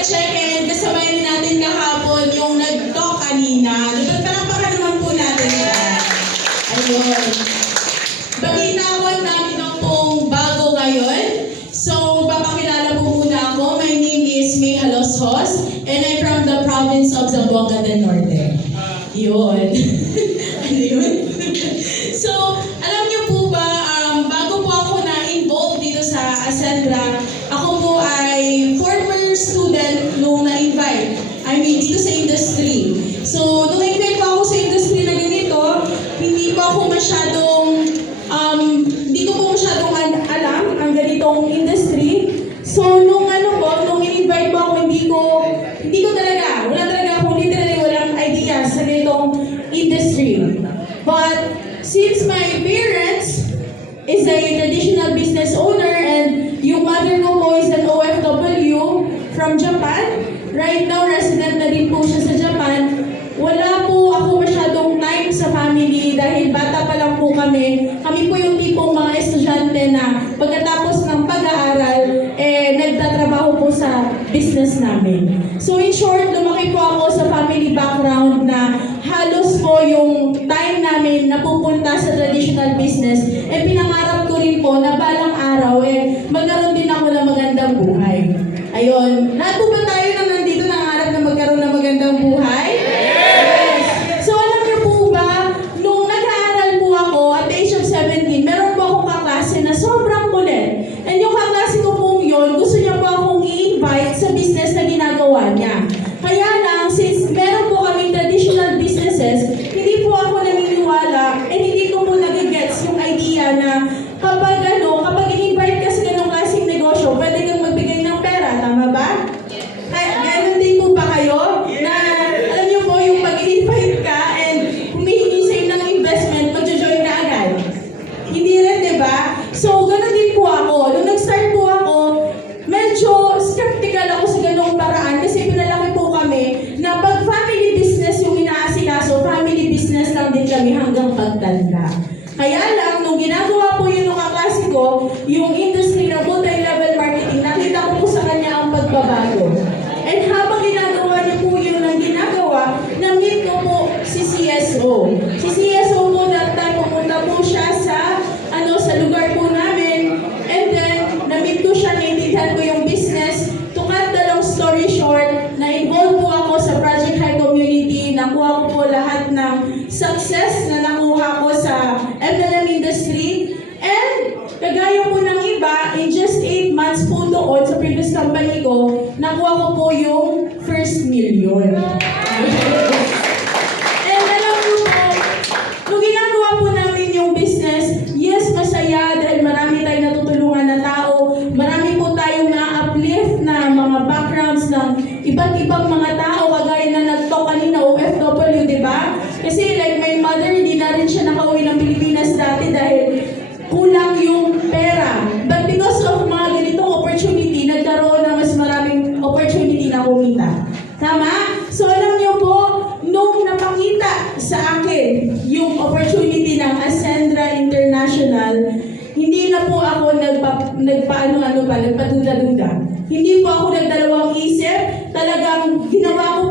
check and kasabayan natin kahapon yung nag-talk kanina. Palakpakan naman po natin siya. Ayun. Balita ko namin na pong bago ngayon. So, papakilala po muna ako. My name is May Haloshos and I'm from the province of Zamboanga del Norte. Yun. Ano yun? So, alam niyo po ba, bago po ako na-involved dito sa Ascendra, ako po ay former student nung na-invite. I mean, dito sa industry. So, nung na-invite po ako sa industry na ganito, hindi ko po masyadong alam ang ganitong industry. So, nung in-invite po ako, hindi ko talaga, wala talaga akong literally walang idea sa ganitong industry. But, since my parents is a traditional business owner and yung mother ko po is an OFW from Japan, right now resident na din po siya sa Japan, wala po ako masyadong time sa family dahil bata pa lang po kami. Kami po yung tipong mga estudyante na pagkatapos ng pag-aaral, nagtatrabaho po sa business namin. So in short, lumaki po ako sa family background na halos po yung time namin napupunta sa traditional business, pinangarap ko rin po na balang araw, magkaroon din ako ng magandang buhay. Ayun. Lahat po ba tayo na nandito nangarap na magkaroon ng magandang buhay? Yes. So alam niyo po ba, nung nag-aaral po ako at the age of 17, meron po akong kaklase na sobrang kulit. And yung kaklase ko pong yun, gusto niya po akong i-invite sa business na ginagawa niya. Kaya lang, since meron po kaming traditional businesses, hindi po ako naniniwala and hindi ko po nag-gets yung idea na kapag in-invite ka sa ganong klaseng negosyo, pwede kang magbigay ng pera, tama ba? Ganon din po ba kayo? Na alam niyo po, yung pag-invite ka and humihingi sa'yo ng investment, mag-join ka agad. Hindi rin, di ba? So, ganon din po ako. Nung nag-start po ako, medyo skeptical ako sa ganong paraan kasi pinalaki po kami na pag family business yung inaasikaso, family business lang din kami hanggang pagtanda. Kaya lang, nung ginagawa po yun ng kaklase ko, yung industry na multi-level marketing, nakita ko po sa kanya ang pagbabago. And habang ginagawa niyo po yun ang ginagawa, na-meet ko po si CSO. Si CSO po that time, pumunta po siya sa lugar po namin. And then, na-meet ko siya, naintindihan ko yung business. To cut the long story short, na-involve po ako sa Project High Community. Nakuha ko po lahat ng success na nakuha ko sa MLM industry. And, kagaya po ng iba, in just 8 months po doon sa previous company ko, nakuha ko po yung first million. And alam niyo po, nung ginagawa po namin yung business, yes, masaya dahil marami tayong natutulungan na tao, marami po tayong na-uplift na mga backgrounds ng iba't ibang mga tao, kagaya na nag-talk kanina, OFW, di ba? Kasi like my mother, hindi na rin siya nakauwi ng Pilipinas dati dahil kulang yung pera. But because of mga ganitong opportunity, nagkaroon ng mas maraming opportunity na kumita. Tama? So alam niyo po, nung napakita sa akin yung opportunity ng Ascendra International, hindi na po ako nagpaduda-duda. Hindi po ako nagdalawang isip, talagang ginawa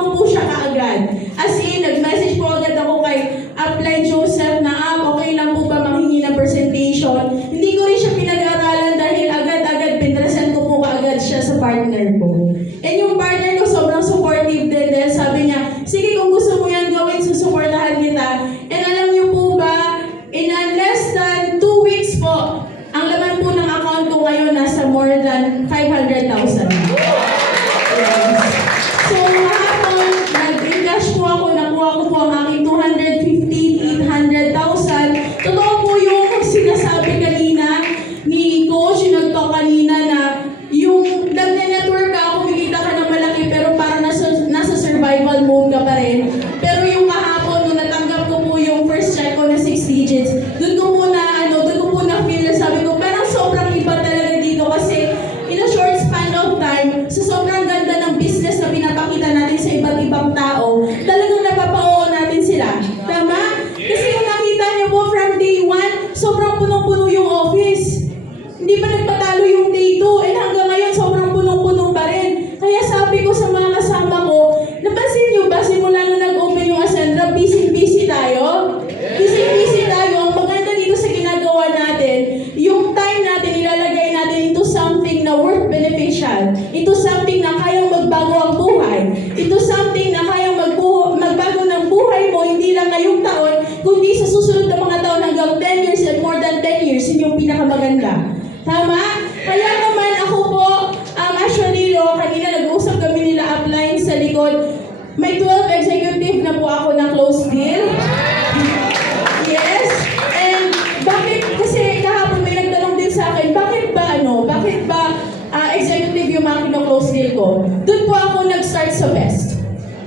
ko po siya kaagad. As in, nag-message po agad ako kay Upline Joseph na okay lang po ba manghingi ng presentation. Hindi ko rin siya pinag-aralan dahil agad-agad pinresent ko po kaagad siya sa partner ko. And yung partner ko sobrang supportive din dahil sabi niya, sige kung gusto mo yan gawin, susuportahan kita. And alam niyo po ba, in less than 2 weeks po, ang laman po ng account ko ngayon nasa more than 500,000. Yes. So, hapon, nag-encash po ako, nakuha ko po ang aking 250,000, 800,000. Totoo po yung sinasabi kanina ni Coach, yung nagtalk kanina na yung nag-network ka, kumikita ka ng malaki, pero beneficial. Ito something na kayang magbago ang buhay. Ito something na kayang magbago ng buhay mo, hindi lang ngayong taon, kundi sa susunod na mga taon hanggang 10 years and more than 10 years, yun yung pinakamaganda. Tama? Kaya naman ako po, actually, kanina nag-uusap kami nila upline sa likod. May 12 executive na po ako na close deal. Yes. And bakit, kasi kahapon may nagtanong din sa akin, bakit ba executive yung mga kino-close deal ko? Doon po ako nag-start sa best.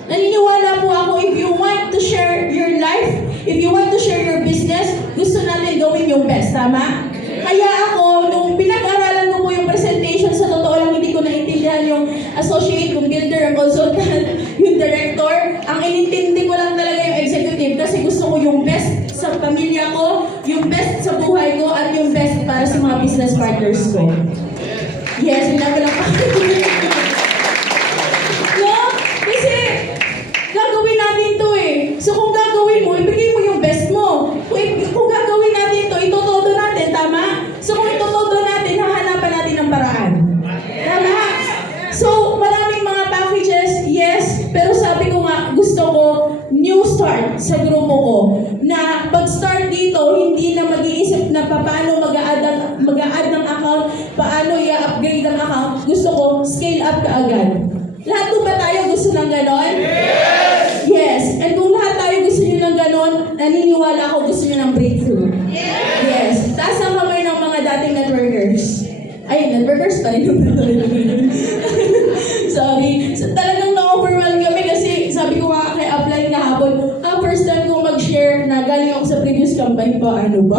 Naniniwala po ako, if you want to share your life, if you want to share your business, gusto natin gawin yung best, tama? Kaya ako, nung pinag-aralan ko po yung presentation, sa totoo lang hindi ko naintindihan yung associate, yung builder, yung consultant, yung director. Ang inintindi ko lang talaga yung executive kasi gusto ko yung best sa pamilya ko, yung best sa buhay ko, at yung best para sa mga business partners ko. Yes, lang no? Kasi gagawin natin to eh. So kung gagawin mo, ibigay mo yung best mo. Kung gagawin natin to, itotodo natin, tama? So kung itotodo natin, hahanapan natin ng paraan. Tama? So maraming mga packages, yes, pero sabi ko nga, gusto ko new start sa grupo ko. Na pag-start dito, hindi na mag-iisip na paano mag-a-add ng account, paano i-upgrade ang account. Gusto ko, scale up ka agad. Lahat po ba tayo gusto ng ganon? Yes! Yes. And kung lahat tayo gusto nyo ng ganon, naniniwala ako gusto nyo ng breakthrough. Yes. Taas ang kamay ng mga dating networkers. Ay, networkers pa rin. Sorry. So, talagang na-overwhelm kami kasi sabi ko nga kay upline kahapon, first time ko mag-share na galing ako sa previous company pa, ano ba?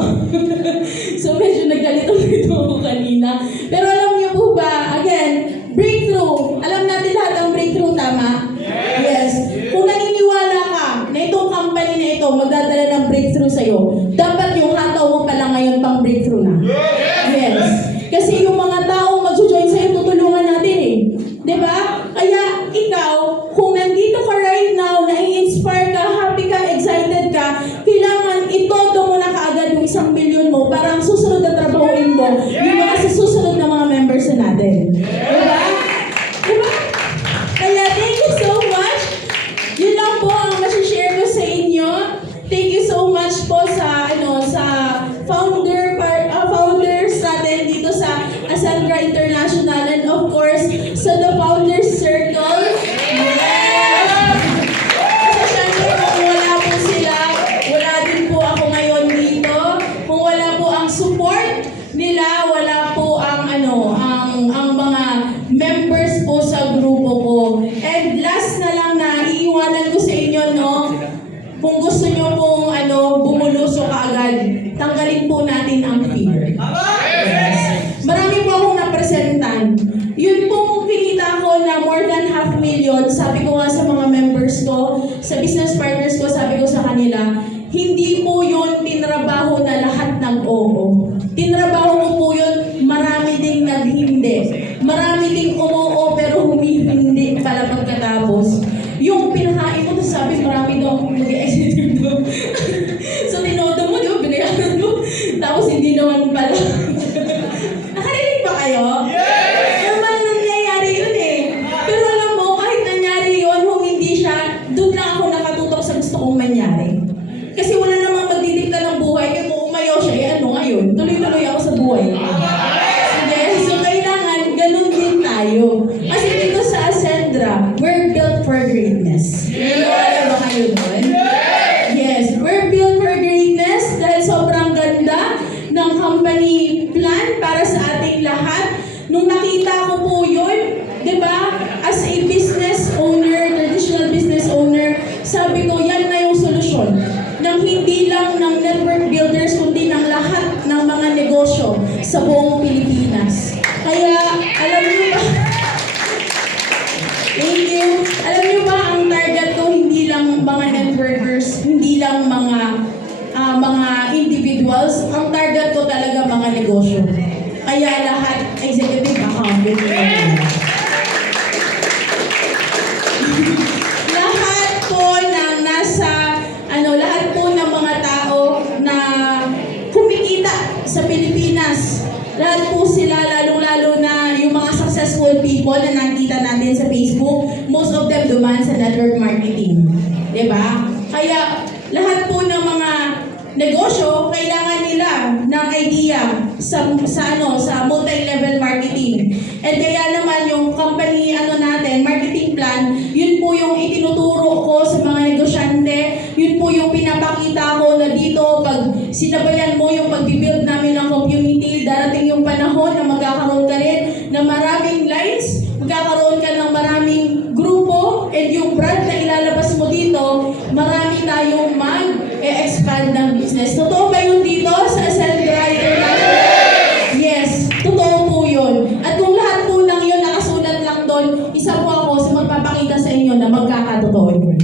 So medyo naggalito-lito ako kanina. Pero alam niyo po ba, again, breakthrough. Alam natin lahat ang breakthrough, tama? Yes. Kung naniniwala ka na itong company na ito magdadala ng breakthrough sa'yo, dapat yung hataw mo pala ngayon pang breakthrough na. Yes. Kasi yung mga taong mag-join sa'yo, tutulungan natin eh. Diba? Kaya ikaw, kung nandito ka right now, nai-inspire ka, happy ka, excited ka, kailangan itodo mo na kaagad yung 1 million mo para ang susunod na trabahuin mo, yung mga susunod na mga members na natin. Diba? Diba? Kaya thank you so much. Yun lang po ang masishare ko sa inyo. Thank you so much po sa founders natin dito sa Ascendra International, and of course sa the Founders Circle. Yes! Kasi syempre kung wala po sila, wala din po ako ngayon dito. Kung wala po ang support nila, wala po ang mga members po sa grupo ko. And last na lang na iiwanan ko sa inyo, no? Kung gusto nyo pong bumulusok kaagad, tanggalin po natin ang fear. Yes. Marami po akong napresentan. Yun pong kinita ko na more than 500,000, sabi ko nga sa mga members ko, sa business partners ko, sabi ko sa kanila, hindi po yun tinrabaho na lahat nag-oo. Tinrabaho ko po yun, marami ding naghindi. Marami ding oo pero humihindi pala pagkatapos. Yung pinakain ko, sabi marami daw akong mag-executive doon. So tinodo mo, di ba, binayaran mo. Tapos hindi naman pala. Nakarinig ba kayo? Yes! Naman nangyayari yun eh. Pero alam mo, kahit nangyari yun, kung hindi siya, doon lang ako nakatutok sa gusto kong mangyari. Kasi wala namang magdidikta ng buhay. Kaya kung umayaw siya, eh ano ngayon? Tuloy-tuloy ako sa buhay. Sige, so kailangan ganun din tayo. Kasi dito sa Ascendra, we're built for greatness. Alam ba kayo doon? Yes, we're built for greatness dahil sobrang ganda ng company plan para sa ating lahat. Nung nakita ko po yun, di ba? As a business owner, traditional business owner, sabi ko, yan na yung solusyon. Nang hindi lang ng network builders, kundi ng lahat ng mga negosyo sa buong Pilipinas. Kaya, alam niyo ba? Thank you. Alam niyo ba, ang target ko hindi lang mga networkers, hindi lang mga individuals. Ang target ko talaga mga negosyo. Kaya lahat, executive account. Lahat po ng lahat po ng mga tao na kumikita sa Pilipinas, lahat po sila, lalong-lalo na yung mga successful people. people na nakita natin sa Facebook, most of them dumaan sa network marketing. Diba? Kaya lahat po ng mga negosyo, kailangan nila ng idea sa multi-level marketing. And kaya naman yung company natin, marketing plan, yun po yung itinuturo ko sa mga negosyante, yun po yung pinapakita ko na dito, pag sinabayan mo yung pag-build namin ng community, darating yung panahon na magkakaroon ka rin ng maraming lines, magkakaroon ka ng maraming grupo, and yung brand na ilalabas mo dito, marami tayong mag-expand ng business. Totoo ba yun dito sa Ascend Rider natin? Yes, totoo po yun. At kung lahat po ng yun nakasulat lang doon, isa po ako sa magpapakita sa inyo na magkakatotoo yun.